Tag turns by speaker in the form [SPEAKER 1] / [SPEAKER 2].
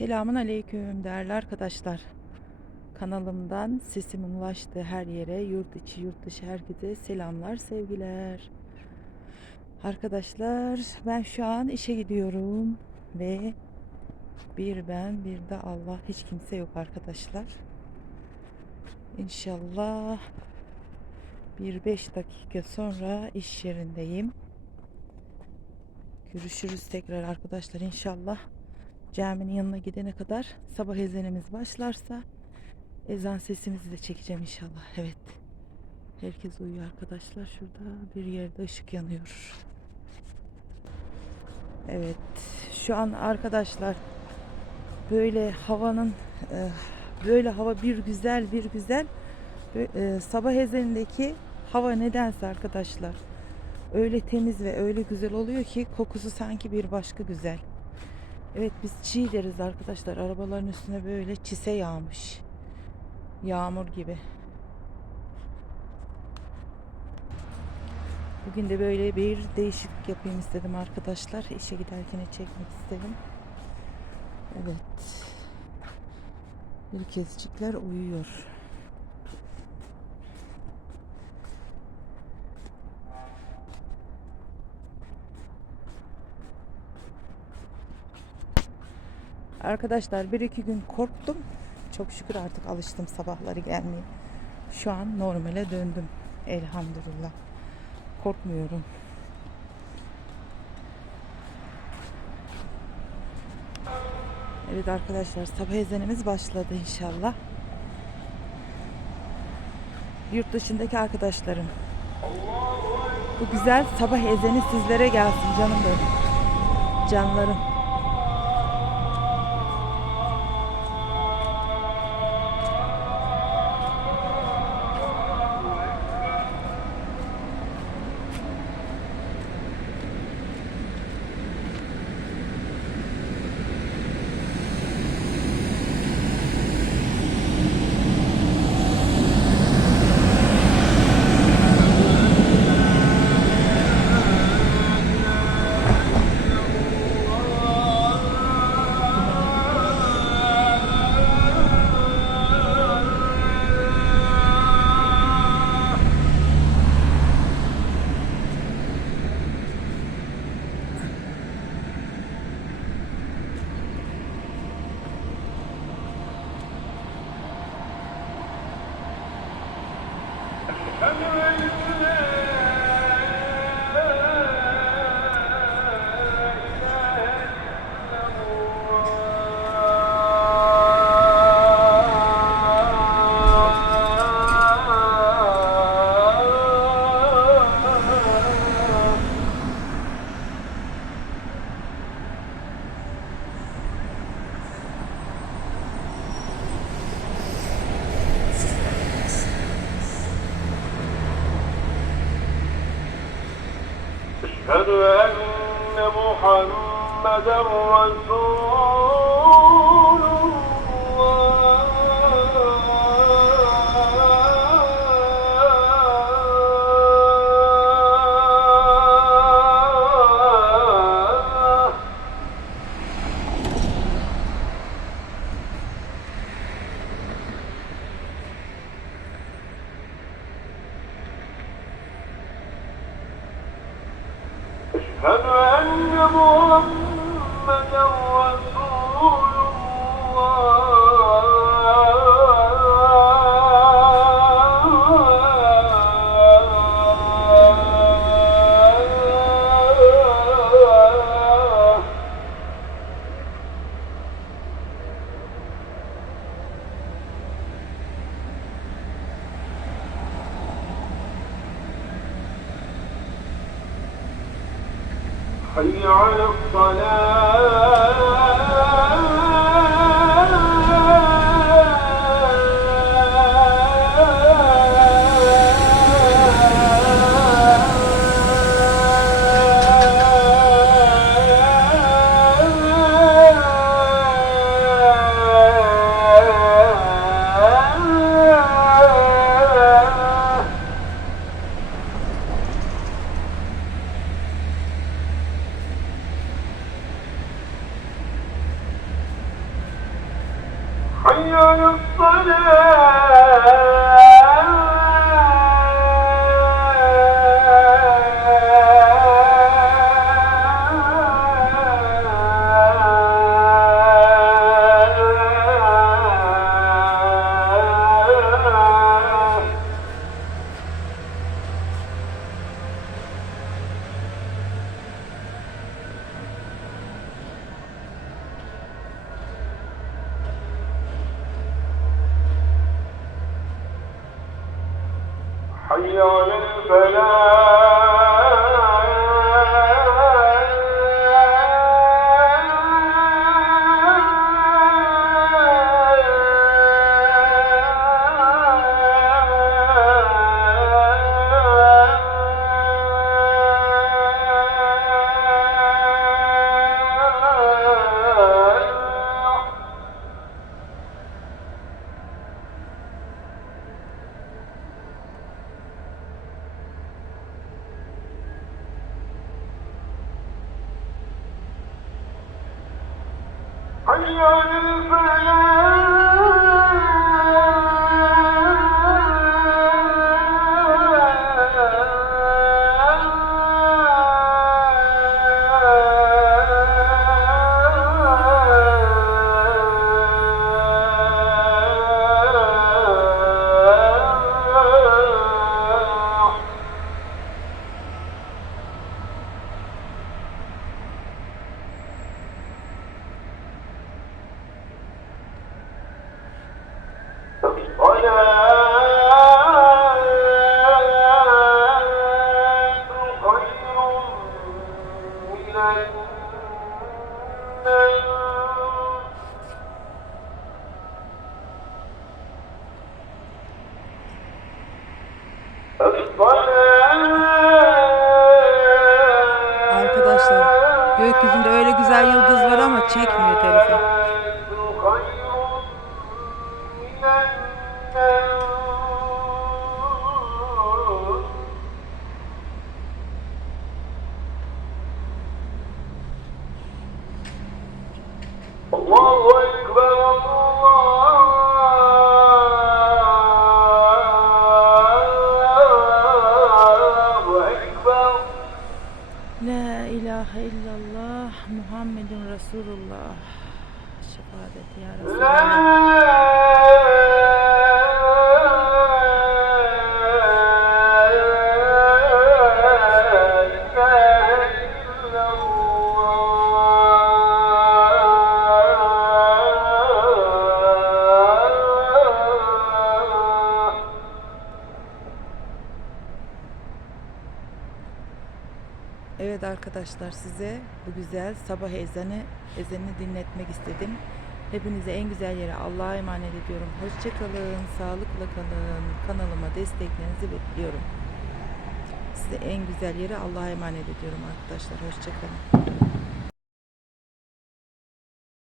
[SPEAKER 1] Selamun Aleyküm değerli arkadaşlar. Kanalımdan sesimin ulaştığı her yere, yurt içi, yurt dışı herkese selamlar, sevgiler. Arkadaşlar ben şu an işe gidiyorum ve bir ben bir de Allah hiç kimse yok arkadaşlar. İnşallah bir beş dakika sonra iş yerindeyim. Görüşürüz tekrar arkadaşlar inşallah. Caminin yanına gidene kadar sabah ezanımız başlarsa ezan sesimizi de çekeceğim inşallah. Evet. Herkes uyuyor arkadaşlar. Şurada bir yerde ışık yanıyor. Evet. Şu an arkadaşlar böyle havanın e, böyle hava bir güzel bir güzel e, sabah ezanındaki hava nedense arkadaşlar öyle temiz ve öyle güzel oluyor ki kokusu sanki bir başka güzel. Evet biz çiğ deriz arkadaşlar. Arabaların üstüne böyle çise yağmış. Yağmur gibi. Bugün de böyle bir değişiklik yapayım istedim arkadaşlar. İşe giderken çekmek istedim. Evet. Bir kesicikler uyuyor. Arkadaşlar bir iki gün korktum. Çok şükür artık alıştım sabahları gelmeye. Şu an normale döndüm. Elhamdülillah. Korkmuyorum. Evet arkadaşlar sabah ezanımız başladı inşallah. Yurt dışındaki arkadaşlarım. Bu güzel sabah ezanı sizlere gelsin canım benim. Canlarım.
[SPEAKER 2] أشهد أن محمدا رسول محمدا رسول الله حي على الصلاة. حي على الصلاة حي على الفلاح حي على
[SPEAKER 1] gökyüzünde öyle güzel yıldız var ama çekmiyor telefon. İllallah Muhammedun Resulullah. Şefadet ya
[SPEAKER 2] لا
[SPEAKER 1] arkadaşlar size bu güzel sabah ezanı ezanını dinletmek istedim. Hepinize en güzel yere Allah'a emanet ediyorum. Hoşçakalın, sağlıkla kalın. Kanalıma desteklerinizi bekliyorum. Size en güzel yere Allah'a emanet ediyorum arkadaşlar. Hoşçakalın.